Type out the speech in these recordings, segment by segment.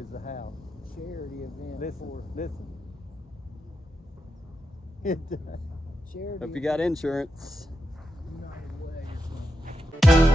shows the house. Charity event. Listen. Charity. Hope you got insurance. United Way or something.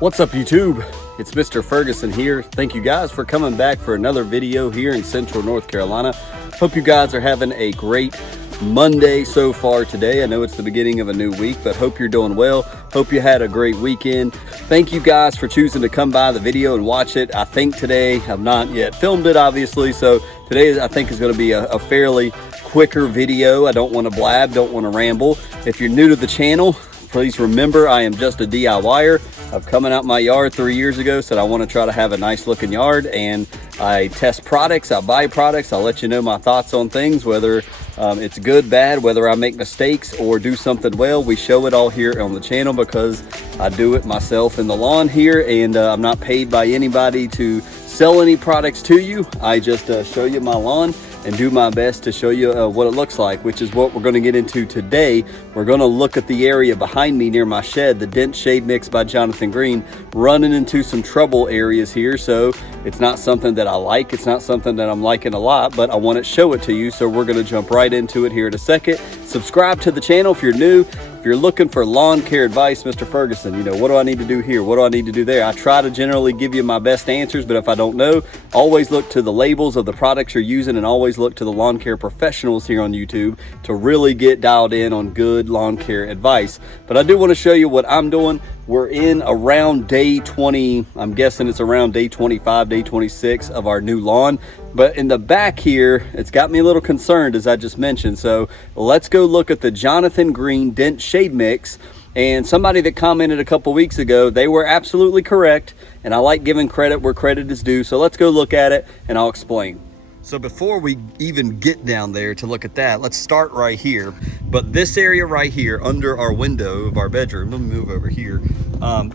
What's up, YouTube? It's Mr. Ferguson here. Thank you guys for coming back for another video here in Central North Carolina. Hope you guys are having a great Monday so far today. I know it's the beginning of a new week, but hope you're doing well. Hope you had a great weekend. Thank you guys for choosing to come by the video and watch it. I think today, I've not yet filmed it obviously, so today I think is going to be a fairly quicker video. I don't want to blab, don't want to ramble. If you're new to the channel, please remember I am just a DIYer. I've coming out my yard 3 years ago, said I want to try to have a nice looking yard, and I test products, I buy products, I'll let you know my thoughts on things, whether it's good, bad, whether I make mistakes or do something well. We show it all here on the channel because I do it myself in the lawn here, and I'm not paid by anybody to sell any products to you. I just show you my lawn and do my best to show you what it looks like, which is what we're going to get into today. We're going to look at the area behind me near my shed, the Dent Shade Mix by Jonathan Green, running into some trouble areas here. So it's not something that I like. It's not something that I'm liking a lot, but I want to show it to you. So we're going to jump right into it here in a second. Subscribe to the channel if you're new. If you're looking for lawn care advice, Mr. Ferguson, you know, what do I need to do here? What do I need to do there? I try to generally give you my best answers, but if I don't know, always look to the labels of the products you're using, and always look to the lawn care professionals here on YouTube to really get dialed in on good lawn care advice. But I do want to show you what I'm doing. We're in around day 20, I'm guessing it's around day 25, day 26 of our new lawn. But in the back here, it's got me a little concerned, as I just mentioned. So let's go look at the Jonathan Green Dent Shade Mix. And somebody that commented a couple weeks ago, they were absolutely correct. And I like giving credit where credit is due. So let's go look at it and I'll explain. So before we even get down there to look at that, let's start right here. But this area right here under our window of our bedroom, let me move over here,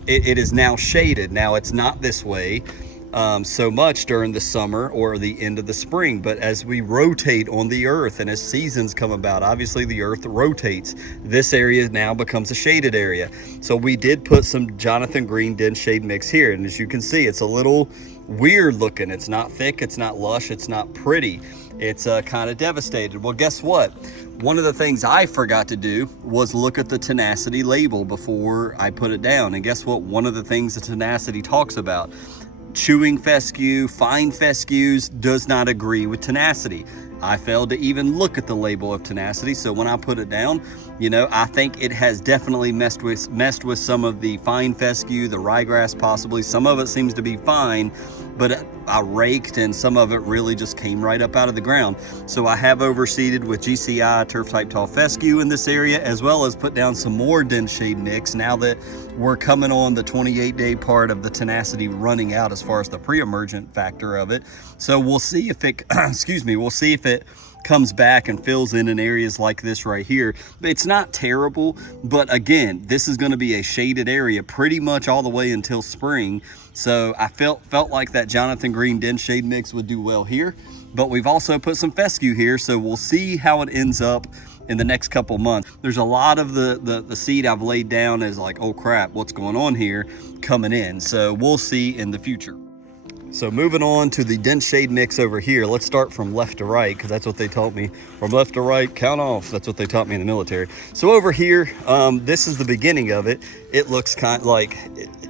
it is now shaded. Now it's not this way so much during the summer or the end of the spring, but as we rotate on the earth and as seasons come about, obviously the earth rotates. This area now becomes a shaded area. So we did put some Jonathan Green Dent Shade Mix here, and as you can see, it's a little weird looking. It's not thick, it's not lush, it's not pretty. It's kind of devastated. Well, guess what? One of the things I forgot to do was look at the Tenacity label before I put it down. And guess what? One of the things the Tenacity talks about, chewing fescue, fine fescues, does not agree with Tenacity. I failed to even look at the label of Tenacity, so when I put it down, you know, I think it has definitely messed with some of the fine fescue, the ryegrass possibly. Some of it seems to be fine, but I raked and some of it really just came right up out of the ground. So I have overseeded with GCI turf type tall fescue in this area, as well as put down some more Dent Shade Mix now that we're coming on the 28-day part of the Tenacity running out as far as the pre-emergent factor of it. So we'll see if it, we'll see if it comes back and fills in areas like this right here. It's not terrible, but again, this is going to be a shaded area pretty much all the way until spring. So I felt like that Jonathan Green Dent Shade Mix would do well here, but we've also put some fescue here, so we'll see how it ends up in the next couple months. There's a lot of the seed I've laid down as like, oh crap, what's going on here, coming in. So we'll see in the future. So moving on to the Dent Shade Mix over here, let's start from left to right, because that's what they taught me. From left to right, count off. That's what they taught me in the military. So over here, this is the beginning of it. It looks kind of like,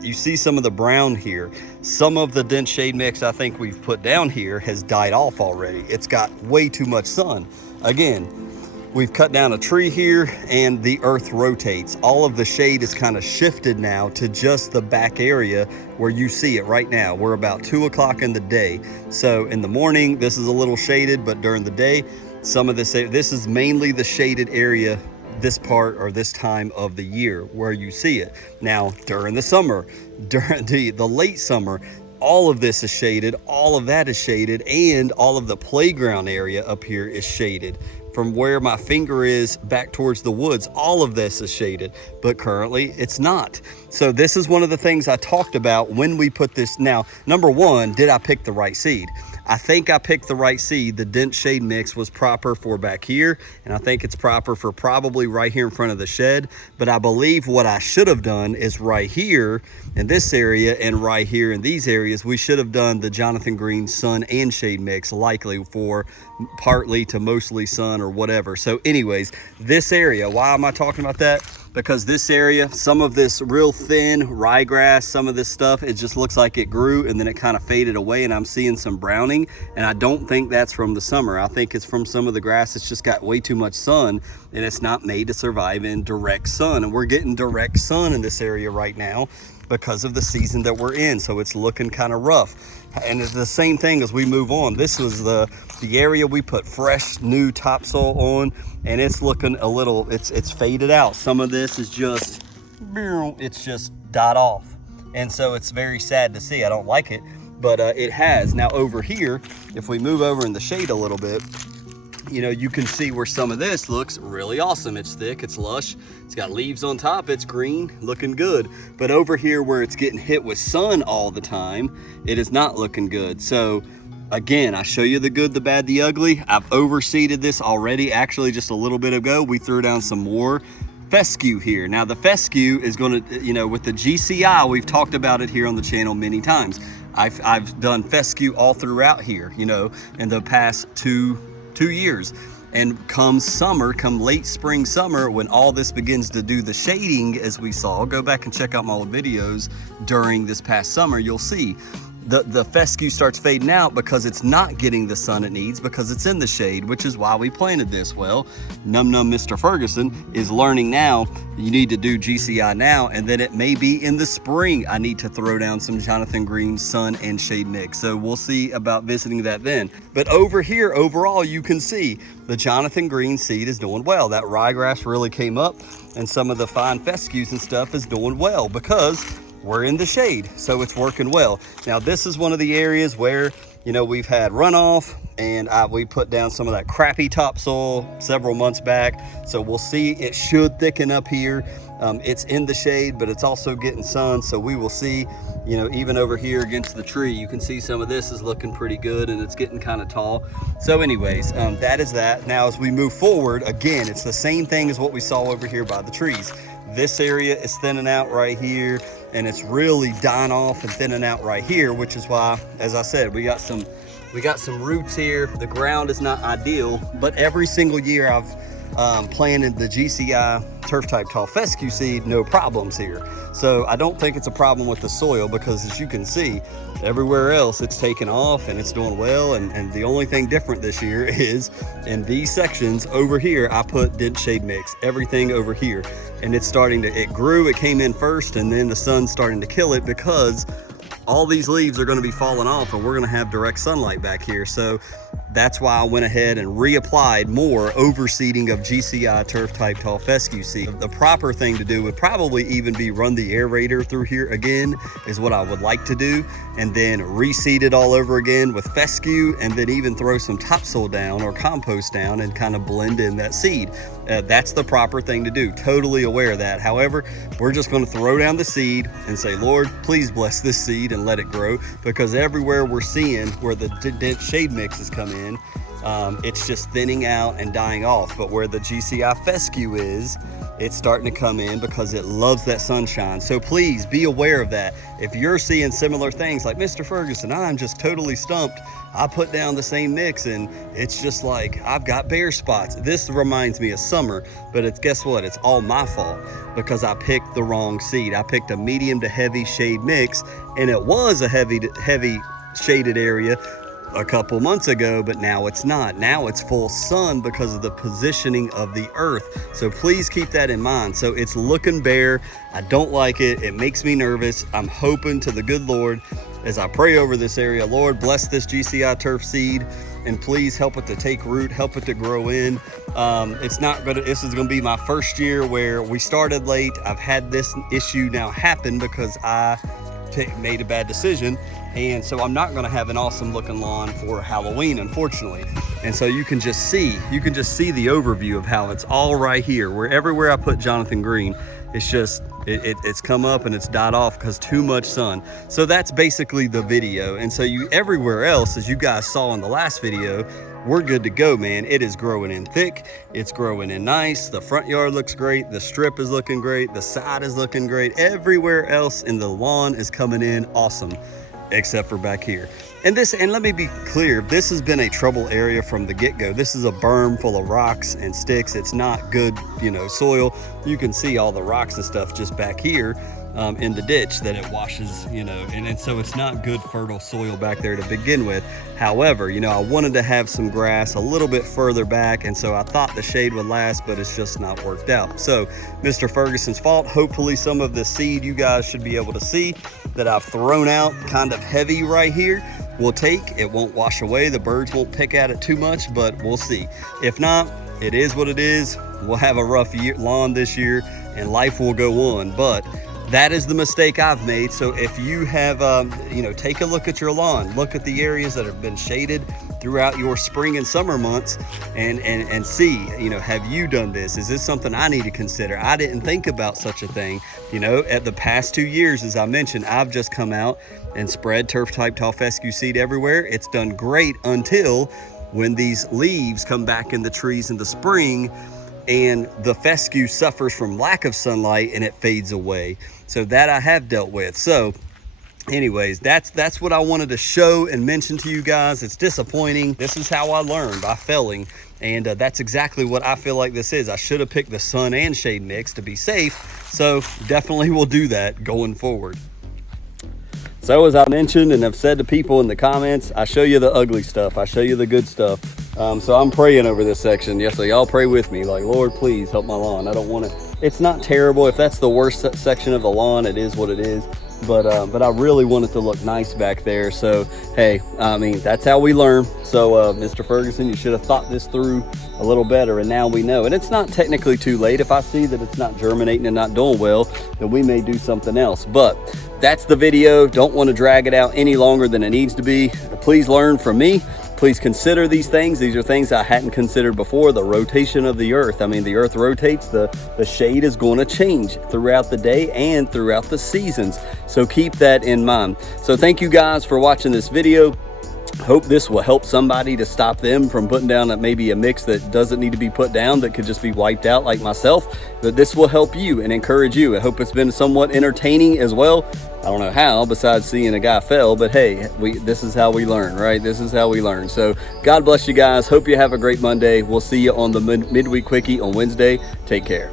you see some of the brown here. Some of the Dent Shade Mix I think we've put down here has died off already. It's got way too much sun. Again, we've cut down a tree here and the earth rotates. All of the shade is kind of shifted now to just the back area where you see it right now. We're about 2 o'clock in the day. So in the morning, this is a little shaded, but during the day, some of this is mainly the shaded area, this part or this time of the year where you see it. Now, during the summer, during the late summer, all of this is shaded, all of that is shaded, and all of the playground area up here is shaded from where my finger is back towards the woods, all of this is shaded, but currently it's not. So this is one of the things I talked about when we put this. Now, number one, did I pick the right seed? I think I picked the right seed. The dense shade mix was proper for back here, and I think it's proper for probably right here in front of the shed. But I believe what I should have done is right here in this area and right here in these areas, we should have done the Jonathan Green sun and shade mix, likely for partly to mostly sun or whatever. So anyways, this area, why am I talking about that? Because this area, some of this real thin ryegrass, some of this stuff, it just looks like it grew and then it kind of faded away, and I'm seeing some browning, and I don't think that's from the summer. I think it's from some of the grass. It's just got way too much sun and it's not made to survive in direct sun. And we're getting direct sun in this area right now because of the season that we're in. So it's looking kind of rough. And it's the same thing as we move on. This was the area we put fresh new topsoil on, and it's looking a little, it's faded out. Some of this is just, it's just died off. And so it's very sad to see. I don't like it, but it has. Now over here, if we move over in the shade a little bit, you know, you can see where some of this looks really awesome. It's thick, it's lush, it's got leaves on top, it's green, looking good. But over here where it's getting hit with sun all the time, it is not looking good. So again, I show you the good, the bad, the ugly. I've overseeded this already. Actually, just a little bit ago, we threw down some more fescue here. Now the fescue is gonna, you know, with the GCI, we've talked about it here on the channel many times. I've done fescue all throughout here, you know, in the past two years. And come summer, come late spring, summer, when all this begins to do the shading, as we saw, go back and check out my old videos during this past summer, you'll see the fescue starts fading out because it's not getting the sun it needs because it's in the shade, which is why we planted this. Well, Num Mr. Ferguson is learning now you need to do GCI now, and then it may be in the spring I need to throw down some Jonathan Green sun and shade mix. So we'll see about visiting that then. But over here, overall, you can see the Jonathan Green seed is doing well. That ryegrass really came up, and some of the fine fescues and stuff is doing well because we're in the shade, so it's working well. Now this is one of the areas where, you know, we've had runoff, and we put down some of that crappy topsoil several months back. So we'll see, it should thicken up here. It's in the shade, but it's also getting sun. So we will see, you know, even over here against the tree, you can see some of this is looking pretty good and it's getting kind of tall. So anyways, that is that. Now, as we move forward, again, it's the same thing as what we saw over here by the trees. This area is thinning out right here, and it's really dying off and thinning out right here, which is why, as I said, we got some roots here. The ground is not ideal, but every single year I've planted the GCI turf type tall fescue seed, no problems here. So I don't think it's a problem with the soil, because as you can see, everywhere else it's taken off and it's doing well. And the only thing different this year is in these sections over here, I put dense shade mix, everything over here. And it's starting to, it grew, it came in first, and then the sun's starting to kill it because all these leaves are going to be falling off and we're going to have direct sunlight back here. So that's why I went ahead and reapplied more overseeding of GCI turf type tall fescue seed. The proper thing to do would probably even be run the aerator through here again, is what I would like to do, and then reseed it all over again with fescue, and then even throw some topsoil down or compost down and kind of blend in that seed. That's the proper thing to do. Totally aware of that. However, we're just going to throw down the seed and say, Lord, please bless this seed and let it grow, because everywhere we're seeing where the dense shade mixes come in, it's just thinning out and dying off. But where the GCI fescue is, it's starting to come in because it loves that sunshine. So please be aware of that. If you're seeing similar things like, Mr. Ferguson, I'm just totally stumped, I put down the same mix and it's just like I've got bare spots. This reminds me of summer, but it's, guess what? It's all my fault because I picked the wrong seed. I picked a medium to heavy shade mix, and it was a heavy shaded area a couple months ago, but now it's not. Now it's full sun because of the positioning of the earth. So please keep that in mind. So it's looking bare. I don't like it. It makes me nervous. I'm hoping to the good Lord as I pray over this area, Lord, bless this GCI turf seed and please help it to take root, help it to grow in. This is gonna be my first year where we started late. I've had this issue now happen because I made a bad decision, And so I'm not gonna have an awesome looking lawn for Halloween, unfortunately. And so you can just see the overview of how it's all right here, where everywhere I put Jonathan Green, it's just, it's come up and it's died off because too much sun. So that's basically the video. And so everywhere else, as you guys saw in the last video, we're good to go, man. It is growing in thick, it's growing in nice. The front yard looks great, the strip is looking great, the side is looking great. Everywhere else in the lawn is coming in awesome, except for back here. And let me be clear, this has been a trouble area from the get-go. This is a berm full of rocks and sticks. It's not good, soil. You can see all the rocks and stuff just back here in the ditch that it washes, and so it's not good fertile soil back there to begin with. However, I wanted to have some grass a little bit further back, and so I thought the shade would last, but it's just not worked out. So Mr. Ferguson's fault. Hopefully some of the seed you guys should be able to see that I've thrown out kind of heavy right here will take. It won't wash away, the birds won't pick at it too much, but we'll see. If not, it is what it is. We'll have a rough lawn this year and life will go on, but that is the mistake I've made. So if you have, take a look at your lawn, look at the areas that have been shaded throughout your spring and summer months and see, have you done this? Is this something I need to consider? I didn't think about such a thing. At the past 2 years, as I mentioned, I've just come out and spread turf type tall fescue seed everywhere. It's done great until when these leaves come back in the trees in the spring and the fescue suffers from lack of sunlight and it fades away. So that I have dealt with. So anyways, that's what I wanted to show and mention to you guys. It's disappointing. This is how I learned, by failing. And that's exactly what I feel like this is. I should have picked the sun and shade mix to be safe. So definitely will do that going forward. So as I mentioned and have said to people in the comments, I show you the ugly stuff. I show you the good stuff. So I'm praying over this section. Yes, so y'all pray with me. Like, Lord, please help my lawn. I don't want to, it's not terrible. If that's the worst section of the lawn, it is what it is. But I really want it to look nice back there. So, hey, I mean, that's how we learn. So, Mr. Ferguson, you should have thought this through a little better, and now we know. And it's not technically too late. If I see that it's not germinating and not doing well, then we may do something else. But that's the video. Don't want to drag it out any longer than it needs to be. Please learn from me. Please consider these things. These are things I hadn't considered before. The rotation of the earth. I mean, the earth rotates. The shade is going to change throughout the day and throughout the seasons. So keep that in mind. So thank you guys for watching this video. Hope this will help somebody to stop them from putting down maybe a mix that doesn't need to be put down, that could just be wiped out like myself. But this will help you and encourage you. I hope it's been somewhat entertaining as well. I don't know how, besides seeing a guy fail, but hey, this is how we learn, right? This is how we learn. So God bless you guys. Hope you have a great Monday. We'll see you on the midweek quickie on Wednesday. Take care.